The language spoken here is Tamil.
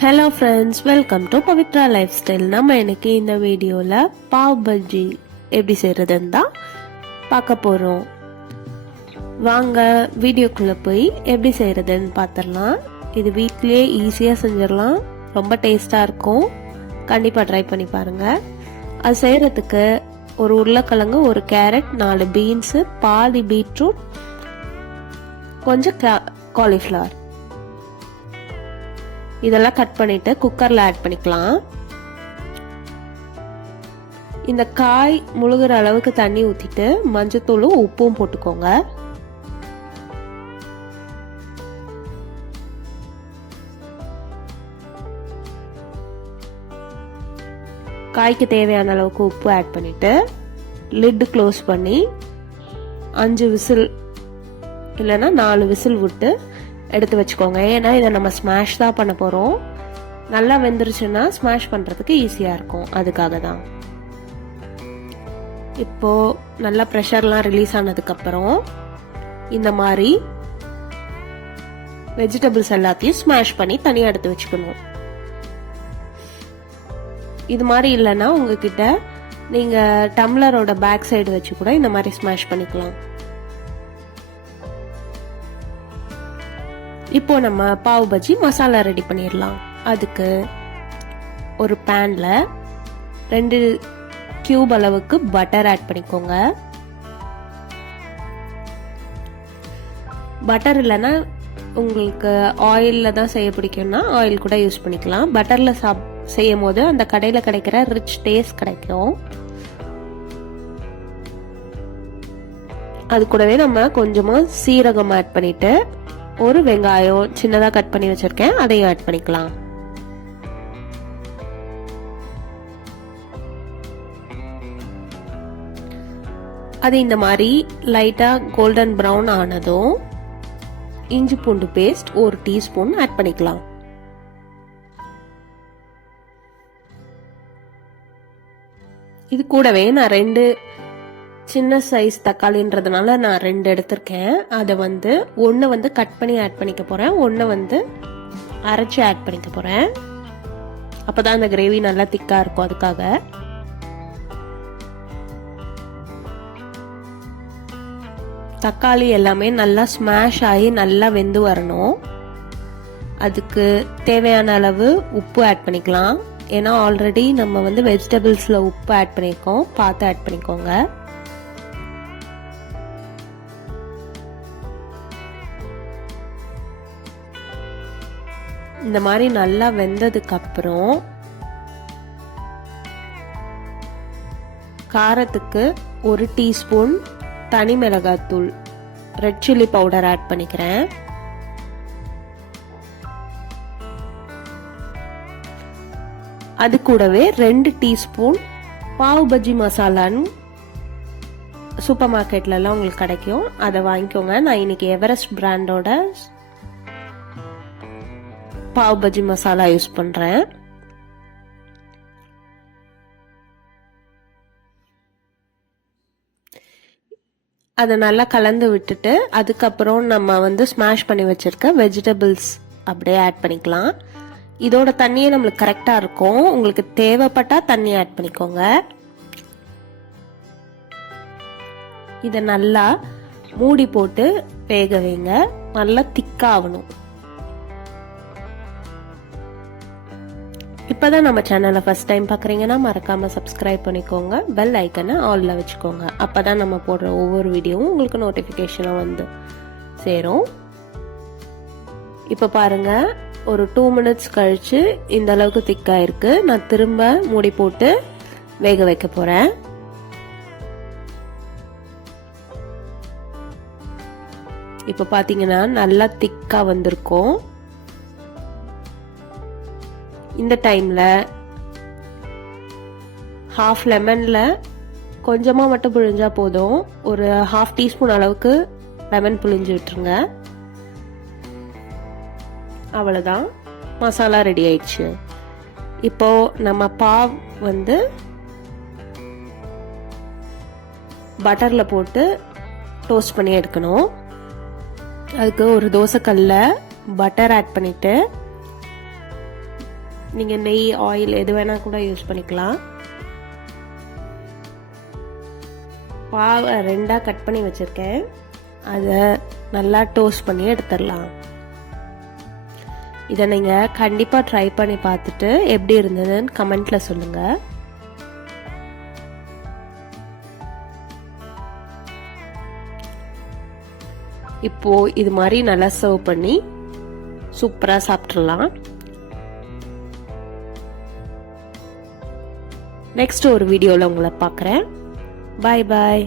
Hello friends, welcome to Pavithra life style. நம்ம இன்னைக்கு இந்த வீடியோவில் பாவ் பஜ்ஜி எப்படி செய்கிறதுன்னு தான் பார்க்க போகிறோம். வாங்க வீடியோக்குள்ளே போய் எப்படி செய்கிறதுன்னு பார்த்துடலாம். இது வீட்டிலே ஈஸியாக செஞ்சிடலாம், ரொம்ப டேஸ்ட்டாக இருக்கும். கண்டிப்பாக ட்ரை பண்ணி பாருங்கள். அது செய்கிறதுக்கு ஒரு உருளைக்கிழங்கு, ஒரு கேரட், 4 பீன்ஸு, பாதி பீட்ரூட், கொஞ்சம் காலிஃப்ளவர் இதெல்லாம் கட் பண்ணிட்டு குக்கர்ல ஆட் பண்ணிக்கலாம். இந்த காய் முழுகிற அளவுக்கு தண்ணி ஊத்திட்டு மஞ்சத்தூளும் உப்பும் போட்டுக்கோங்க. காய்க்கு தேவையான அளவுக்கு உப்பு ஆட் பண்ணிட்டு லிட் க்ளோஸ் பண்ணி 5 விசில் இல்லைன்னா 4 விசில் விட்டு எடுத்து வச்சுக்கோங்க. ஏன்னா இதை நம்ம ஸ்மாஷ் தான் பண்ண போகிறோம். நல்லா வெந்துருச்சுன்னா ஸ்மாஷ் பண்ணுறதுக்கு ஈஸியாக இருக்கும், அதுக்காக தான். இப்போது நல்லா ப்ரெஷர்லாம் ரிலீஸ் ஆனதுக்கப்புறம் இந்த மாதிரி வெஜிடபிள்ஸ் எல்லாத்தையும் ஸ்மாஷ் பண்ணி தனியாக எடுத்து வச்சுக்கணும். இது மாதிரி இல்லைன்னா உங்ககிட்ட நீங்கள் டம்ளரோட பேக் சைடு வச்சு கூட இந்த மாதிரி ஸ்மாஷ் பண்ணிக்கலாம். இப்போ நம்ம பாவ் பஜ்ஜி மசாலா ரெடி பண்ணிடலாம். அதுக்கு ஒரு பேன்ல 2 கியூப் அளவுக்கு பட்டர் ஆட் பண்ணிக்கோங்க. பட்டர் இல்லைன்னா உங்களுக்கு ஆயில்ல தான் செய்ய பிடிக்கும்னா ஆயில் கூட யூஸ் பண்ணிக்கலாம். பட்டர்ல செய்யும் போது அந்த கடையில் கிடைக்கிற ரிச் டேஸ்ட் கிடைக்கும். அது கூடவே நம்ம கொஞ்சமா சீரகம் ஆட் பண்ணிட்டு ஒரு வெங்காயம் சின்னதாக கட் பண்ணி வச்சிருக்கேன், அதையும் ஆட் பண்ணிக்கலாம். அது இந்த மாதிரி லைட்டா கோல்டன் பிரவுன் ஆனதும் இஞ்சி பூண்டு பேஸ்ட் 1 டீஸ்பூன் ஆட் பண்ணிக்கலாம். இது கூடவே நான் 2 சின்ன சைஸ் தக்காளின்றதுனால நான் 2 எடுத்திருக்கேன். அதை ஒன்று கட் பண்ணி ஆட் பண்ணிக்க போகிறேன், ஒன்று அரைச்சி ஆட் பண்ணிக்க போகிறேன். அப்போ தான் அந்த கிரேவி நல்லா திக்காக இருக்கும். அதுக்காக தக்காளி எல்லாமே நல்லா ஸ்மாஷ் ஆகி நல்லா வெந்து வரணும். அதுக்கு தேவையான அளவு உப்பு ஆட் பண்ணிக்கலாம். ஏன்னா ஆல்ரெடி நம்ம வெஜிடபிள்ஸில் உப்பு ஆட் பண்ணியிருக்கோம், பார்த்து ஆட் பண்ணிக்கோங்க. இந்த மாதிரி நல்லா வெந்ததுக்கு அப்புறம் காரத்துக்கு 1 டீஸ்பூன் தனி மிளகாத்தூள், ரெட் சில்லி பவுடர் ஆட் பண்ணிக்கிறேன். அது கூடவே 2 டீஸ்பூன் பாவ் பஜ்ஜி மசாலான்னு சூப்பர் மார்க்கெட்லலாம் உங்களுக்கு கிடைக்கும், அதை வாங்கிக்கோங்க. நான் இன்னைக்கு எவரெஸ்ட் பிராண்டோட பாவ் பஜ்ஜி மசாலா யூஸ் பண்றேன். அதை நல்லா கலந்து விட்டுட்டு அதுக்கப்புறம் நம்ம ஸ்மாஷ் பண்ணி வச்சிருக்க வெஜிடபிள்ஸ் அப்படியே ஆட் பண்ணிக்கலாம். இதோட தண்ணியே நம்மளுக்கு கரெக்டா இருக்கும். உங்களுக்கு தேவைப்பட்டா தண்ணி ஆட் பண்ணிக்கோங்க. இதை நல்லா மூடி போட்டு வேக வைங்க. நல்லா திக்காகணும். இப்போதான் நம்ம சேனலை ஃபர்ஸ்ட் டைம் பார்க்குறீங்கன்னா மறக்காம சப்ஸ்கிரைப் பண்ணிக்கோங்க, பெல் ஐக்கனை ஆல்ல வச்சுக்கோங்க. அப்போதான் நம்ம போடுற ஒவ்வொரு வீடியோவும் உங்களுக்கு நோட்டிஃபிகேஷனாக சேரும். இப்போ பாருங்க, ஒரு 2 மினிட்ஸ் கழிச்சு இந்த அளவுக்கு திக்காக இருக்கு. நான் திரும்ப மூடி போட்டு வேக வைக்க போறேன். இப்போ பார்த்தீங்கன்னா நல்லா திக்கா வந்திருக்கும். இந்த டைம்ல ½ லெமன்ல கொஞ்சமா மட்டும் புழிஞ்சா போதும். ஒரு ½ டீஸ்பூன் அளவுக்கு லெமன் புழிஞ்சு விட்டுருங்க. அவ்வளவுதான், மசாலா ரெடி ஆயிடுச்சு. இப்போ நம்ம பாவ் பட்டர்ல போட்டு டோஸ்ட் பண்ணி எடுக்கணும். அதுக்கு ஒரு தோசைக்கல்ல பட்டர் ஆட் பண்ணிட்டு நீங்கள் நெய் ஆயில் எது வேணால் கூட யூஸ் பண்ணிக்கலாம். பாவை 2ஆக கட் பண்ணி வச்சுருக்கேன், அதை நல்லா டோஸ்ட் பண்ணி எடுத்துடலாம். இதை நீங்கள் கண்டிப்பாக ட்ரை பண்ணி பார்த்துட்டு எப்படி இருந்ததுன்னு கமெண்ட்டில் சொல்லுங்கள். இப்போது இது மாதிரி நல்லா சர்வ் பண்ணி சூப்பராக சாப்பிட்றலாம். நெக்ஸ்ட் ஒரு வீடியோவில் உங்களை பார்க்குறேன். பாய் பாய்.